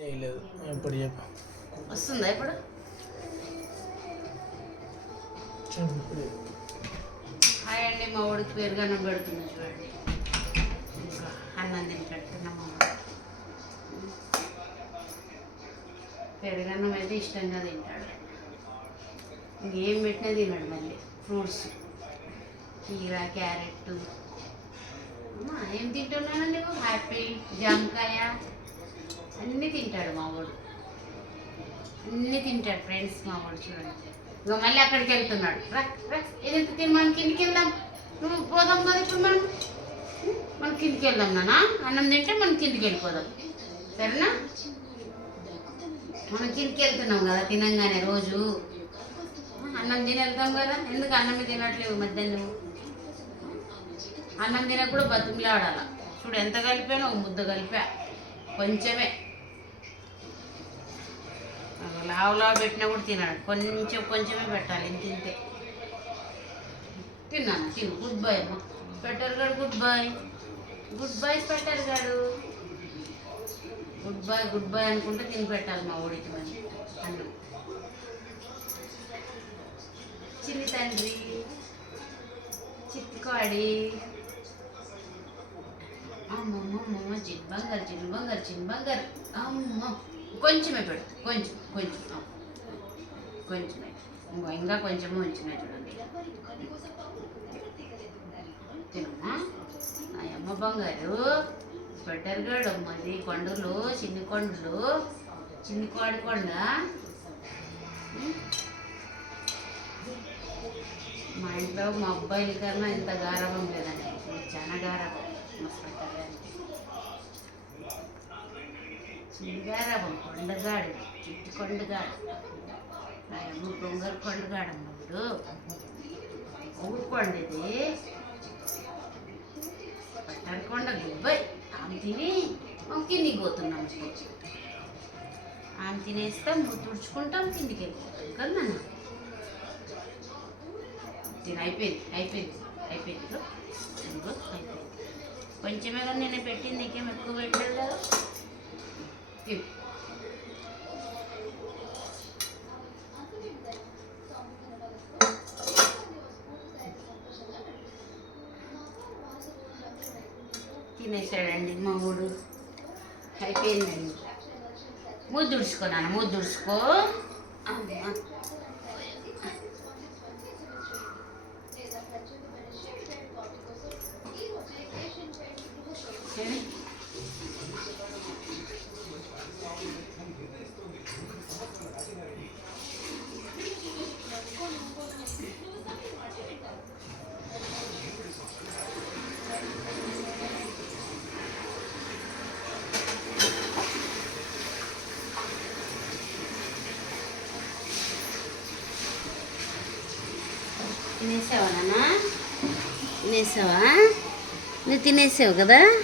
లేదు ఇప్పుడు చెప్పు. వస్తుందా ఇప్పుడు? హాయ్ అండి, మా వాడికి పెరుగన్నం పెడుతున్నా చూడండి. ఇంకా అన్నం తిని పెడుతున్నా మా వాడు. పెరుగన్నం అయితే ఇష్టంగా తింటాడు. ఇంకేం పెట్టినా తిన్నాడు. మళ్ళీ ఫ్రూట్స్, కీరా, క్యారెట్. ఏం తింటున్నానండి? యాపిల్, జామకాయ అన్నీ తింటాడు మా వాడు. అన్నీ తింటాడు ఫ్రెండ్స్ మా వాడు. చూడండి, ఇక మళ్ళీ అక్కడికి వెళ్తున్నాడు. రా రా, ఏదైతే తిని మనం కిందికి వెళ్దాం. నువ్వు పోదాం కదా ఇప్పుడు మనం కిందికి వెళ్దాం నాన్న. అన్నం తింటే మనం కిందికి వెళ్ళిపోదాం, సరేనా? మనం కిందికి వెళ్తున్నాం కదా తినంగానే రోజు. అన్నం తిని వెళ్తాం కదా. ఎందుకు అన్నం తినట్లేవు మధ్యాహ్నం? అన్నం తినక కూడా బతుకులాడాల. చూడు ఎంత కలిపానో, ఒక ముద్ద కలిపా, కొంచెమే. లావు పెట్టినా కూడా తినాడు. కొంచెమే పెట్టాలి, ఇంత ఇంతే. తిన్నాను, తిను. గుడ్ బాయ్ అమ్మ. స్వెటర్ గాడు good boy. Good boy sweater గాడు. గుడ్ బాయ్ అనుకుంటే తిని పెట్టాలి మా ఊడికి మరి అన్నం. చిన్ని తండ్రి, చిట్టుకాడి. అమ్మమ్మ చిన్బంగారు, చిన్బంగారు, చిన్బంగారు. అమ్మ కొంచెమే పెడుతుంది, కొంచెమే. ఇంకా కొంచెమే ఉంచినా చూడండి. తినమ్మా అమ్మ బంగారు. స్వెటర్ గడు అమ్మది. కొండలు, చిన్ని కొండలు, చిన్ని కోడి కొండ. మా ఇంట్లో మా అబ్బాయిల కన్నా ఇంత గారాబం లేదండి. చాలా గారాబం మా స్వెటర్ గారికి. చిన్నగారాబం, కొండగాడు, చిట్టి కొండగాడు. నా అమ్మ బొంగరు కొండగాడు అమ్మడు. ఊరు కొండ ఇది. పట్టారు కొండ గుబ్బాయి. ఆమె తిని కిందికి పోతున్నాం. ఆమె తినేస్తాం, తుడుచుకుంటాం, కిందికి వెళ్ళిపోతాం కదా నాన్న. తిని అయిపోయింది. కొంచెమే కానీ నేను పెట్టింది, నీకేం ఎక్కువ పెట్టలేదు కదా. తినేసాడండి మా ఊడు. అయిపోయిందండి. ముద్దు తుడుచుకో నాన్న, ముద్దు తుడుచుకో. తినేసావా నాన్న? తినేసావా? నువ్వు తినేసావు కదా.